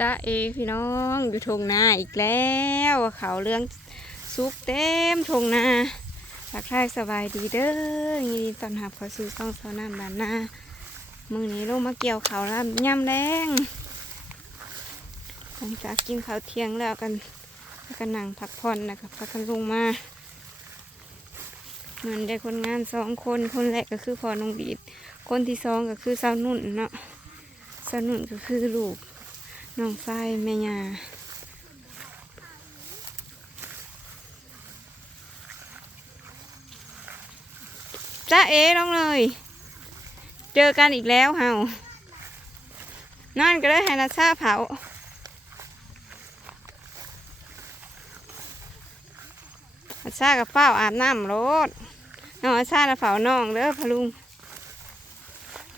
จ้าเอพี่น้องอยู่ทงนาอีกแล้วเขาเรื่องซุกเต็มทงนาทักทายสบายดีเด้อยินดีต้อนรับเข้าสู่ช่องสาวน้ำบานนามือนี้ลงมาเกี่ยวเขาแล้วย่ำแรงหลังจากกินข้าวเที่ยงแล้วกันพักกันนั่งพักผ่อนนะครับพักกันลงมาเหมือนได้คนงานสองคนคนแรกก็คือพอนงบีดคนที่สองก็คือสาวนุ่นเนาะสาวนุ่นก็คือลูก น้องไส้แม่ยาจ้าเอ๋น้องเลย เจอกันอีกแล้วเฮานั่นก็ได้ให้นาซาเผาอาซากับเป้าอาบน้ำรถน้องอาซาน่ะเผาน้องเด้อพะลุง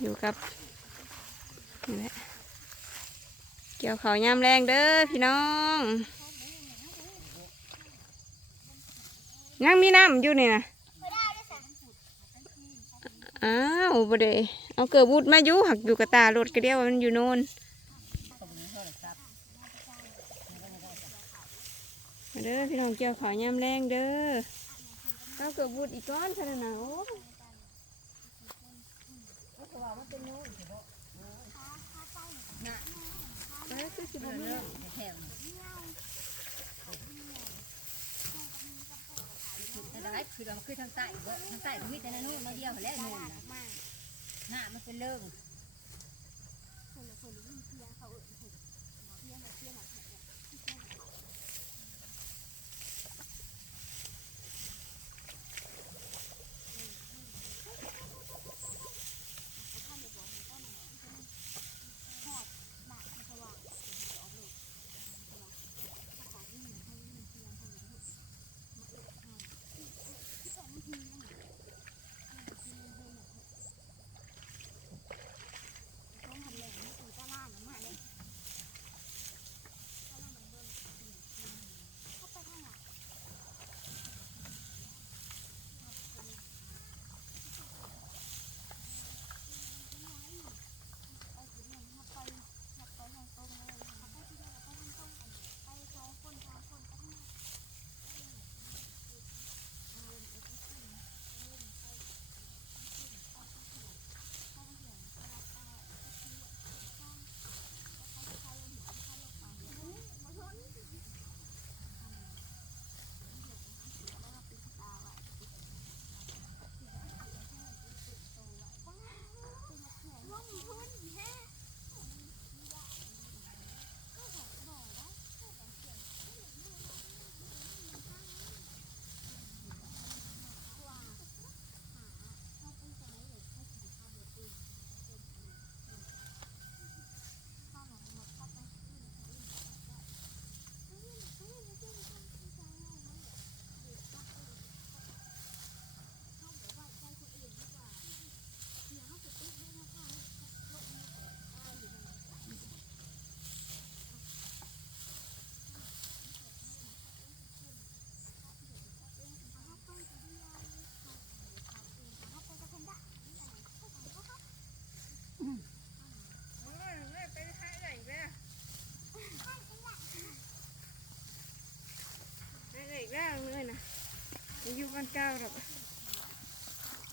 อยู่กับนี่แหละ เกี่ยวเขาวยามแรงเด้อพี่น้อง ยังมีน้ำอยู่นี่นะอ้าวบ่ได้เอาเกิดบุดมาอยู่หักอยู่กับตารถก็เดียวมันอยู่โน่นมาเด้อพี่น้องเกี่ยวขาวยามแรงเด้อเอาเกิดบุดอีกก้อนเท่านั้นนะโอ้ไปคือสิบ่มีน้ำแต่ละไอ้คือเราคือทางใต้ทางใต้ก็มีแต่ในนู่นมาเดียวและนู่นน่ะหน้ามันเป็นเรื่อง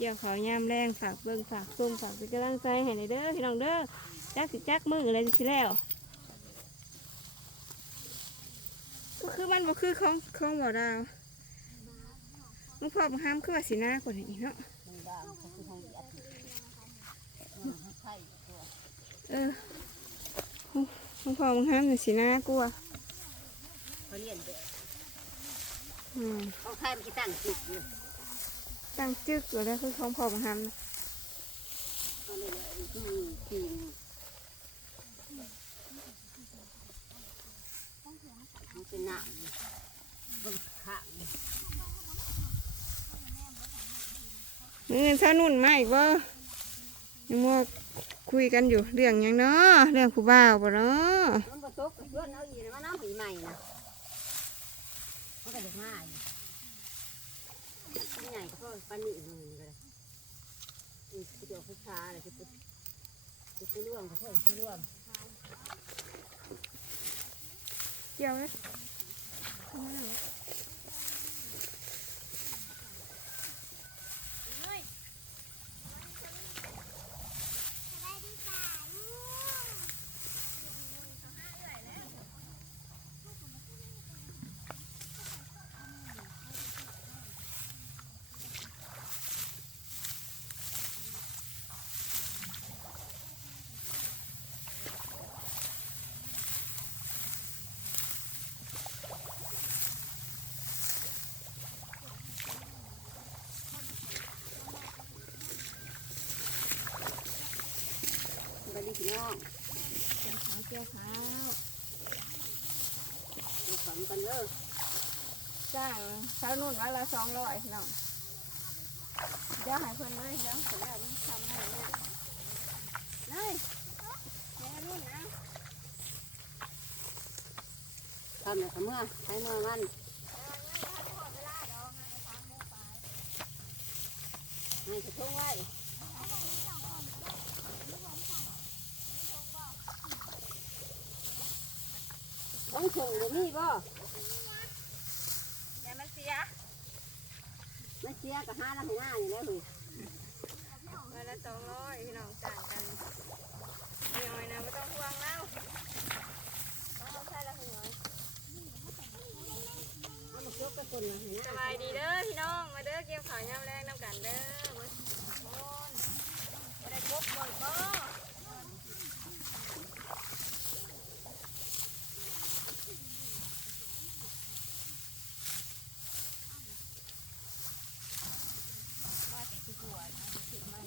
กี่ยวเขาวยามแรงฝากเบิ่งฝากส้มฝากเป็นกำลังใจให้ในอยเด้อพี่น้องเด้อจักสิจักมืออะไรสิแล้วก็คือมันบ่คือของของบ่ดาวมึงพอบังห้ามคือว่าสีหน้ากว่านี้เนาะมันด่างเขาคือห้องเดียดอืมไข่ตัวเออมึงพอบังห้ามอยู่สีหน้ากลัวเขาเลี้ยงไปอืมเขาไข่มันจะตั้งจิตอยู่ ตั้งจึกอยู่แล้วคือของพอบังห้ามนะเป็นหนังมันขาเงินเช้านุ่นมาอีกบ่ยังมัวคุยกันอยู่เรื่องยังเนาะเรื่องผู้บ่าวบ่เนาะมันผสมกับเพื่อนเอาอีนะมันน้ำหีใหม่นะมันก็จะง่าย ใหญ่ก็ปานนี้มือก็ได้อีกเดี๋ยวช้าเลยจะไปจะไปร่วมกับเพื่อนไปร่วมกี่ยวเลยข้างหน้ น้องเกี่ยวขาวเกี่ยวขาวเดี๋ยวฝันกันเด้อจ้างเช้านุ่นวันละสองร้อยน้องเดี๋ยวใหายเพิ่นเลยเดี๋ยวผมแบบนี้ทำให้เนี่ยนี่แม่นุ่นนะทำเนี่ยวทำเมื่อใช้เมื่อมันให้กระทงไว้ ต้องส่งเดี๋ยวนี้บ่อย่ามันเสียไม่เสียก็ห้าแล้วให้หน้าอยู่แล้วเฮ้ยวันละสองร้อยพี่น้องจ่ายกันพี่น้อยนะไม่ต้องห่วงแล้วต้องเอาใช่ละพี่น้อยเอามาจกกับคนละให้หสน้าบายดีเด้อพี่น้องมาเด้อเกี่ยวขาวยามแรงน้ำกันเด้อมาโอนมาได้พบบ่อยบ่ว่าติดหัวนะติดมัน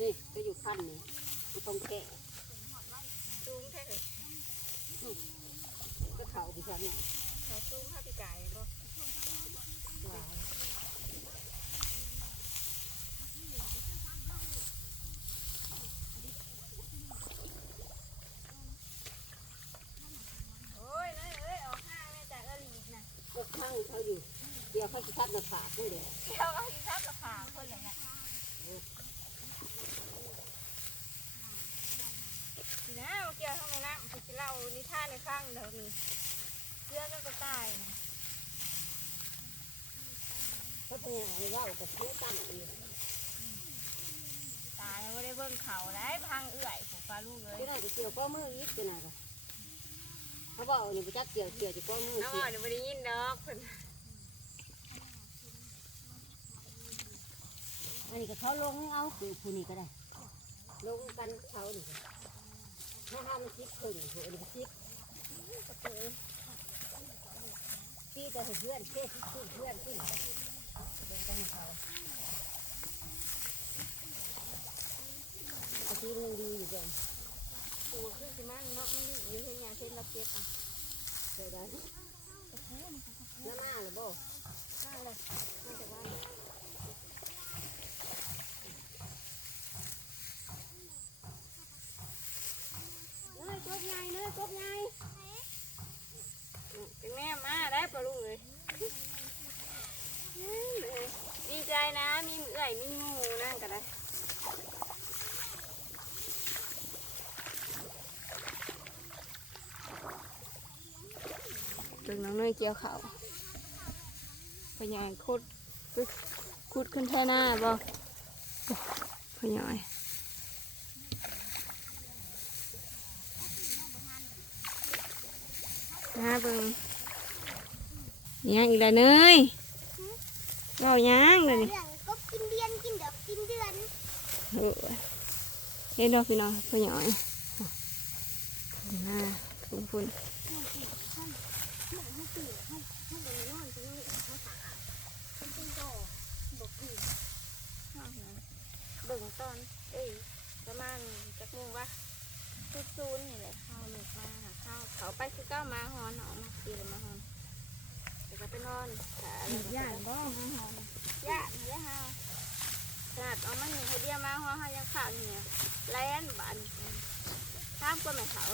นี่ก็อยู่ขั้นนี่มันต้องแกะ ซูมแค่เลย ก็เข่าพี่ชายเนี่ย เขาซูมให้พี่ไก่บ่ หลาย โอ้ยเลยเอ้ยออกห้างแม่จ่ายเออลีกนะ ก็ข้างเขาอยู่ เดี๋ยวเขาจะทัดมาฝากนี่เดี๋ยเที่ยวเอาที่ทับกับขาคนเลยนะทีนะเกี่ยวทำไมนะผมจะเล่านิทานในข้างเดี๋ยวนี้เสื้อก็กระตายนะเขาเป็นยังไงว่ากับเพื่อตั้งเองตายไม่ได้เบิ่งเขาแล้วพังเอื่อยผูกปลาลูกเลยที่ไหนจะเกี่ยวก็มืออีกที่ไหนก็เขาบอกหนี่ไปจักเกี่ยวเกี่ยวจะก็มือเกี่อ่ยอวนเดี๋ยวไม่ได้ยินดอกเพิ่น อันนี้ก็เขาลงเอาคือผู้นี้ก็ได้ ลงกันเขานี่ถ้าห้ามซิปถึงหัวนี่ซิปพี่แต่เพื่อนเพื่อนเพื่อนเพื่อนขึ้นลงไปให้เขาอาชีพยังดีอยู่กันปูขึ้นสิมันเนาะมันอยู่เห็นงานเช่นรับเก็บอะเจอได้น้ำมาหรือบ่น่าเลยน่าจะว่าเนื้อกบ ใหญ่เนื้อกบใหญ่เป็นแม่มาได้ปลาลูกเลย ดีใจนะมีเอื่อยมีหมูนั่งกันได้ถึงน้องน้อยเกี่ยวเขาพยายคุดคุดคุดขึ้นแท่หน้าบ่พยาย นะเบิ่งยังอีกแล้วเนยเรายังเลยนี่เก็กินเดือนกินเดือนกินเดือนเออเห็นดอกพี่น้องพยายนะทุกคนเหมือนให้ตื่นให้ให้ไปนอนตรงนี้เขาสะอาดเขาต้องต่อบอกอีก เบิ่งตอน เอ้ยประมาณจักโมงวะซูซูนนี่แหละข้าวลูกมาหาข้าวเขาไปคือเก้ามาฮอนออกมาตีเลยมาฮอนเดี๋ยวก็ไปนอนแต่ย่านบ่มาฮอนย่านเลยฮะขนาดเอามาหนึ่งเขาเดียวมาฮอนเขายังขาดอยู่เนี่ยแล่นบันข้ามก็ไม่เขา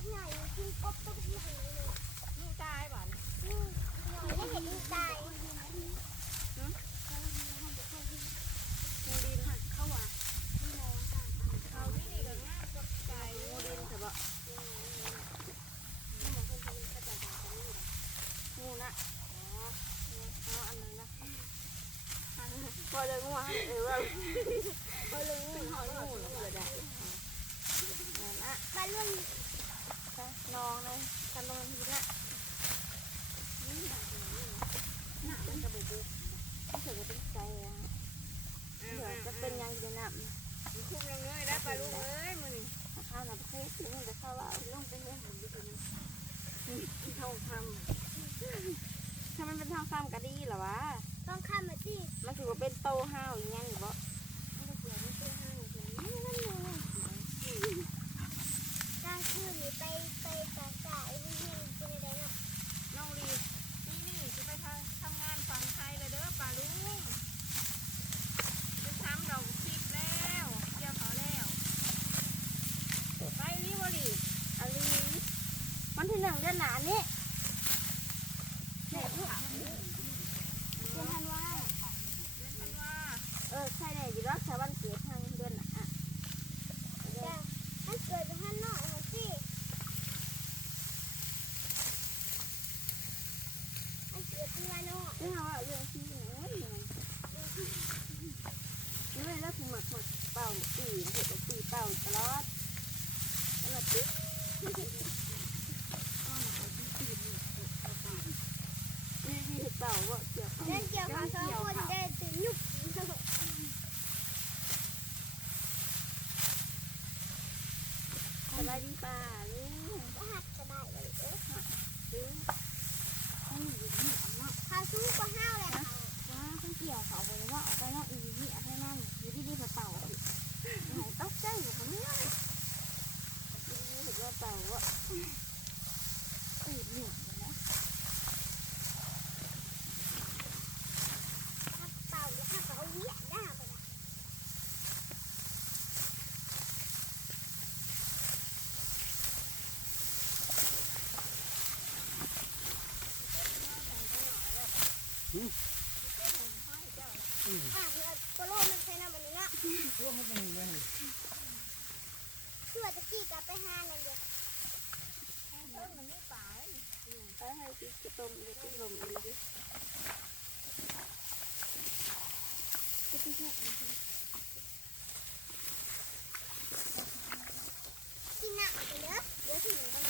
กใหญ่กินกบตัวใหญ่เลย ลูกตายบ่ อืมใหญ่แล้วเห็นมันตาย มูดิน เขาว่าไม่มองต่าง เอาที่นี่ก็ง่ายกับไก่โมดินใช่ปะ งูนะอ๋อเอาอันนั้นนะ พอเลยงูฮะเออว่าพอเลยงูหอยงูแล้วก็ได้นะๆบ้านเรื่องน้องเลยกันลงทีละนี่หน้ามันกระบุกไม่เคยจะเป็นใจอะเดี๋ยวจะเป็นยังจะนำคุ้มลงเลยได้ปลาลูกเอ้ยมือนี่ข้าวหน้าประเทศถึงจะเข้าวว่าลงไปเล่นมันดีกว่านี้ทองคำถ้ามันเป็นทองคำก็ดีเหรอวะต้องข้ามมาที่ เป็นโตห้าวอย่างนี้บ่ กลางคืนนี่ไปไปตาสายวิ่งเล่นเป็นอะไรเนาะ น้องลีนี่นี่จะไปทำงานฝั่งไทยเลยเด้อปลาลุงจะทำดอกพริกแล้วเกี่ยวเขาแล้ว ไปนี่วะลี อาลีวันที่หนึ่งเดือนหนานี้ เดือนธันวา เรียนพันว่า เออใช่ เนี่ยอยู่รอบชาวบ้านเกิดทางเดือนหนา จ้ะถ้าเกิดจะให้หน่อยมาสิอันเกิดเป็นวันเนาะ เรื่องว่าเรื่องที่เนี่ยเรื่องแล้วถึงหมักหมักเป่าปีเห็ดปีเป่าตลอดตลอดปีนี่ที่เห็ดเป่าว่าเกี่ยว เล่นเกี่ยวกับสองคนได้ตื่นยุก ส บายดีป่าลูกก็หัดสบายเลยเออซื้อให้อยู่นี่เนาะข้าวสู้ก็ห้าวเลยค่ะว้าเพิ่งเกี่ยวเขาไปเลยว่าออกไปนอกอีนี่เอาให้นั่งอยู่ที่ดีเป่าสิหายตกใจอยู่คนนี้ดีดีเห็นว่าเป่าว่าตื่นหนุ่มนะ ถ้าเป่าแล้วถ้าเอาเหี้ยได้ไปละ อะคือตัวโลมันใช้น้ำมันนี้นะ ตัวมันเป็นยังไงคือว่าจะกี้กลับไปห้านั่นเดียวไปให้กินกระต้มเลยกินลมอีกดิก็ที่แค่กินหนักไปเยอะเดี๋ยวถึงมันนั้นอื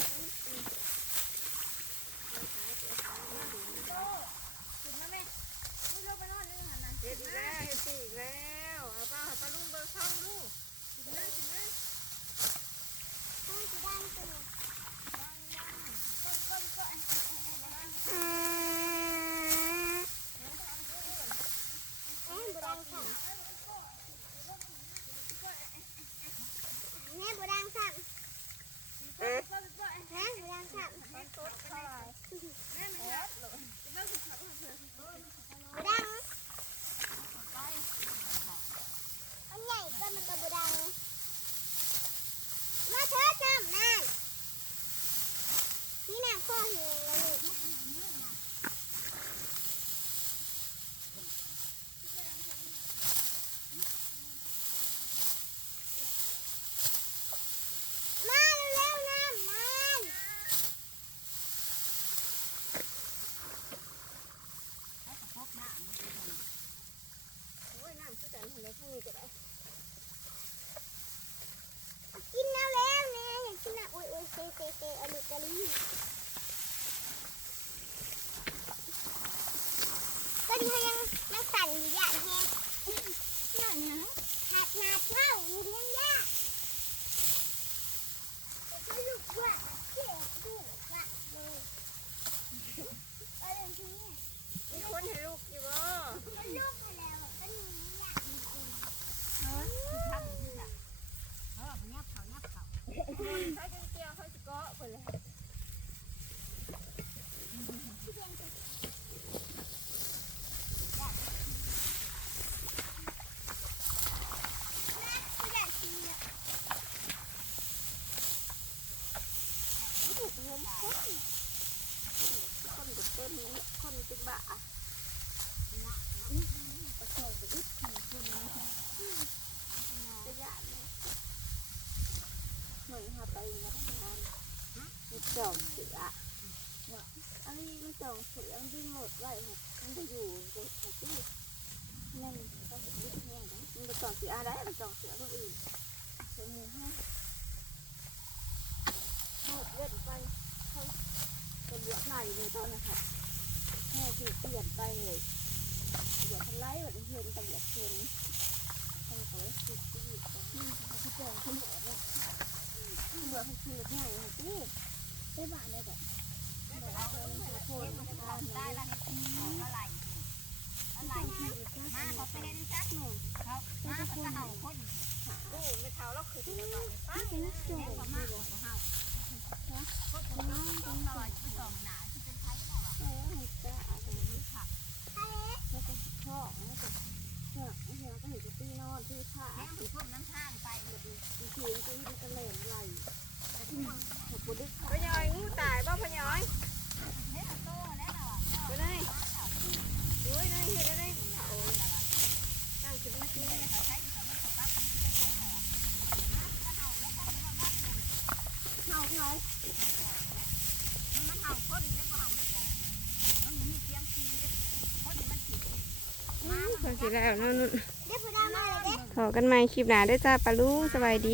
จองเสืออันนี้มันจองเสือมันดิ้นหมดไว้มันจะอยู่หมดที่นั่นต้องดิ้นแยนะมันจะจองเสืออะไรมันจองเสือคนอื่นเสือมือให้หมดเลือดไปเขาเป็นเลือดไหลเลยตอนนั้นค่ะแค่คือเปลี่ยนไปเลยเลือดทะไลแบบเห็นแต่เลือดเห็น แล้วนุ่นพอกันใหม่คลิปหน้าได้จ้าปลาลูกสบายดี